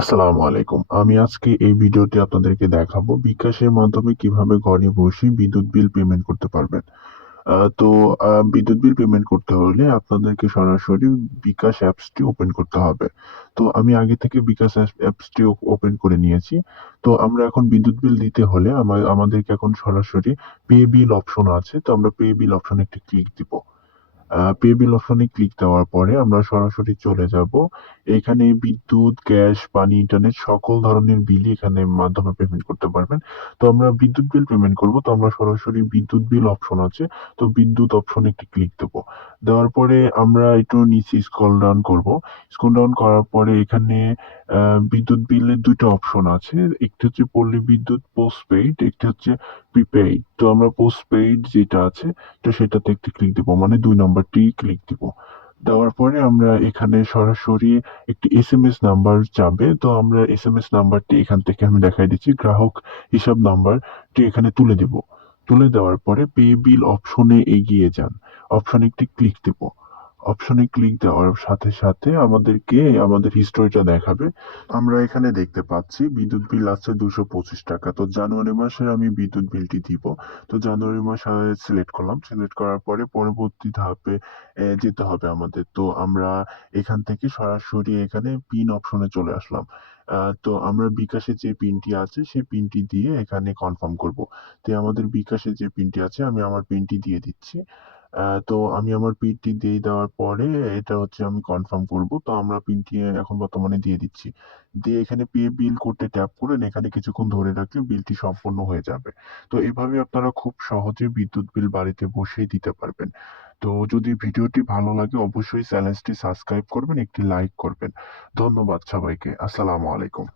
আসসালামু আলাইকুম। আমি আজকে এই ভিডিওতে আপনাদেরকে দেখাবো বিকাশের মাধ্যমে কিভাবে ঘরে বসে বিদ্যুৎ বিল পেমেন্ট করতে পারবেন। বিদ্যুৎ বিল পেমেন্ট করতে হলে আপনাদেরকে সরাসরি বিকাশ অ্যাপসটি ওপেন করতে হবে। তো আমি আগে থেকে বিকাশ অ্যাপসটি ওপেন করে নিয়েছি। তো আমরা এখন বিদ্যুৎ বিল দিতে হলে আমাদেরকে এখন সরাসরি পে বিল অপশন আছে। তো আমরা পে বিল অপশনে একটি ক্লিক দিব। পে বিল অপশনে ক্লিক দেওয়ার পরে আমরা সরাসরি চলে যাব। এখানে বিদ্যুৎ, গ্যাস, পানি, ইন্টারনেট সকল ধরনের বিলই এখানে মাধ্যমে পেমেন্ট করতে পারবেন। তো আমরা বিদ্যুৎ বিল পেমেন্ট করব। তো আমরা সরাসরি বিদ্যুৎ বিল অপশন আছে। তো বিদ্যুৎ অপশনে একটি ক্লিক দেব। দেওয়ার পরে আমরা একটু নিচে স্ক্রল ডাউন করব। স্ক্রল ডাউন করার পরে এখানে বিদ্যুৎ বিলের ২ টা অপশন আছে। একটি হচ্ছে পল্লী বিদ্যুৎ পোস্টপেইড, একটি হচ্ছে প্রিপেইড। তো আমরা পোস্টপেইড যেটা আছে তো সেটাতে একটি ক্লিক দিব, মানে ২ নাম্বারটি ক্লিক দিব। দেওয়ার পরে আমরা এখানে সরাসরি একটি এসএমএস নাম্বার যাবে। তো আমরা এসএমএস নাম্বারটি এখান থেকে আমি দেখাই দিচ্ছি। গ্রাহক হিসাব নাম্বারটি এখানে তুলে দিব। তুলে দেওয়ার পরে পে বিল অপশনে এগিয়ে যান। অপশনে একটি ক্লিক দিব। অপশনে ক্লিক দেওয়ার সাথে সাথে আমাদেরকে আমাদের হিস্টোরিটা দেখাবে। আমরা এখানে দেখতে পাচ্ছি বিদ্যুৎ বিল আছে 225 টাকা। তো জানুয়ারি মাসের আমি বিদ্যুৎ বিলটি দিব। তো জানুয়ারি মাস সিলেক্ট করলাম। সিলেক্ট করার পরে পরবর্তী ধাপে যেতে হবে আমাদের। তো আমরা এখান থেকে সরাসরি এখানে পিন অপশনে চলে আসলাম। তো আমরা বিকাশে যে পিনটি আছে সেই পিনটি দিয়ে এখানে কনফার্ম করব। তো আমাদের বিকাশে যে পিনটি আছে আমি আমার পিনটি দিয়ে দিচ্ছি। তো আমি আমার পিনটি দিয়ে দেওয়ার পরে এটা হচ্ছে আমি কনফার্ম করব। তো আমরা পিনটি এখন বর্তমানে দিয়ে দিচ্ছি। দিয়ে এখানে পে বিল করতে ট্যাপ করেন, এখানে কিছুক্ষণ ধরে রাখলে বিলটি সম্পন্ন হয়ে যাবে। তো এভাবে আপনারা খুব সহজে বিদ্যুৎ বিল বাড়িতে বসেই দিতে পারবেন। তো যদি ভিডিওটি ভালো লাগে অবশ্যই চ্যানেলটি সাবস্ক্রাইব করবেন, একটি লাইক করবেন। ধন্যবাদ সবাইকে। আসসালামু আলাইকুম।